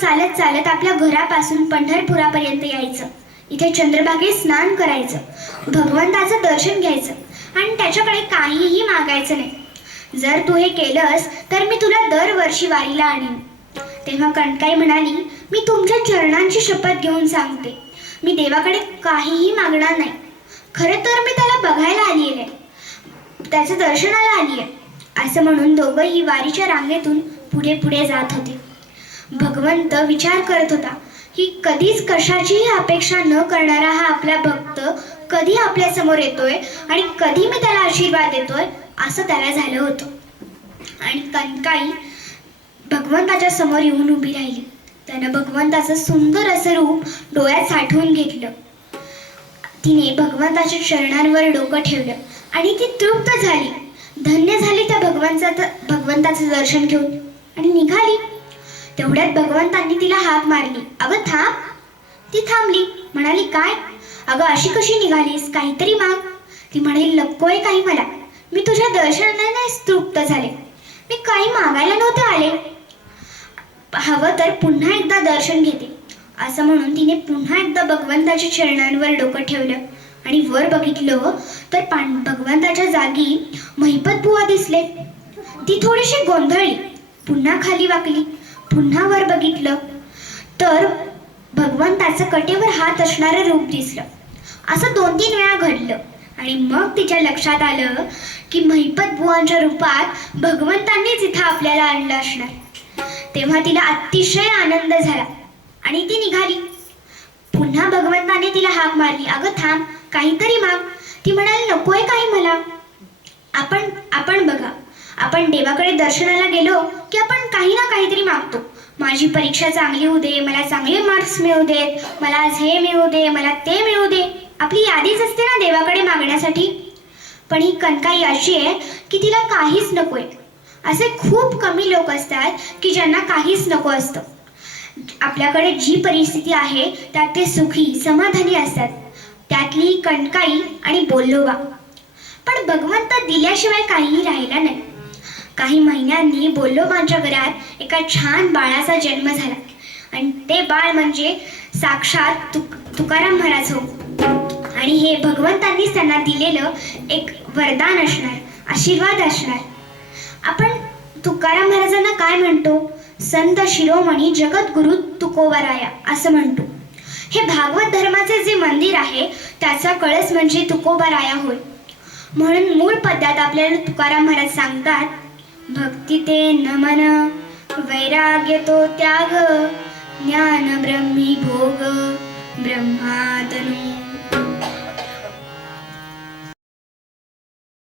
चालत चालत आपल्या घरापासून पंढरपुरापर्यंत यायचं. इथे चंद्रभागेत स्नान करायचं, भगवंताचं दर्शन घ्यायचं आणि त्याच्याकडे काहीही मागायचं नाही. जर तू हे केलंस तर मी तुला दरवर्षी वारीला आणीन. तेव्हा कणकाई म्हणाली, मी तुमच्या चरणांची शपथ घेऊन सांगते, मी देवाकडे काहीही मागणार नाही. खरं तर मी त्याला बघायला आली आहे, त्याचं दर्शनाला आली आहे. असं म्हणून दोघंही वारीच्या रांगेतून पुढे पुढे जात होते. भगवंत विचार करत होता की कधीच कशाचीही अपेक्षा न करणारा हा आपला भक्त कधी आपल्या समोर येतोय आणि कधी मी त्याला आशीर्वाद देतोय असं त्याला झालं होतं. आणि कणकाई भगवंताच्या समोर येऊन उभी राहिली. त्यानं भगवंताचं सुंदर असं रूप डोळ्यात साठवून घेतलं. तिने भगवंताच्या चरणांवर डोकं ठेवलं आणि ती तृप्त झाली, धन्य झाली त्या भगवंताचं दर्शन घेऊन आणि निघाली. तेवढ्यात भगवंतांनी तिला हाक मारली, अगं थांब. ती थांबली, म्हणाली, काय अगं अशी कशी निघालीस, काहीतरी माग. ती म्हणाली, नकोय काही मला, मी तुझ्या दर्शनाने तृप्त झाले, मी काही मागायला नव्हते आले, हवं तर पुन्हा एकदा दर्शन घेते. असं म्हणून तिने पुन्हा एकदा भगवंताच्या चरणांवर डोकं ठेवलं आणि वर बघितलं तर भगवंताच्या जागी महिपत बुवा दिसले. ती थोडीशी गोंधळली, पुन्हा खाली वाकली, पुन्हा वर बघितलं तर भगवंताचं कटेवर हात असणारं रूप दिसलं. असं 2-3 वेळा घडलं आणि मग तिच्या लक्षात आलं की महिपत बुवांच्या रूपात भगवंतांनीच इथं आपल्याला आणलं असणार. तेव्हा तिला अतिशय आनंद झाला आणि ती निघाली. पुन्हा भगवंताने तिला हाक मारली, अगं थांब, काहीतरी माग. ती म्हणाली, नकोय काही मला. आपण बघा, आपण देवाकडे दर्शनाला गेलो की आपण काही ना काहीतरी मागतो. माझी परीक्षा चांगली होऊ दे, मला चांगले मार्क्स मिळू देत, मला आज हे मिळू दे, मला ते मिळू दे. आपली यादीच असते ना देवाकडे मागण्यासाठी. पण ही कणकाई अशी आहे की तिला काहीच नकोय. असे खूप कमी लोक असतात की ज्यांना काहीच नको असतं. आपल्याकडे जी परिस्थिती आहे त्यात ते सुखी समाधानी असतात. त्यातली कणकाई आणि बोल्लोबा. पण भगवंत दिल्याशिवाय काहीही राहिला नाही. काही महिन्यांनी बोल्लोबांच्या घरात एका छान बाळाचा जन्म झाला आणि ते बाळ म्हणजे साक्षात तुकाराम महाराज हो. आणि हे भगवंतांनीच त्यांना दिलेलं एक वरदान असणार, आशीर्वाद असणार. आपण तुकाराम महाराजांना काय म्हणतो, संत शिरोमणी जगद्गुरु तुकोबाराया असं म्हणतो. हे भागवत धर्माचे जे मंदिर आहे त्याचा कळस म्हणजे तुकोबाराया होय. म्हणून मूळ पद्यात आपल्याला तुकाराम महाराज सांगतात, भक्ती ते नमन, वैराग्य तो त्याग, ज्ञान ब्रह्मी भोग, ब्रह्मातनु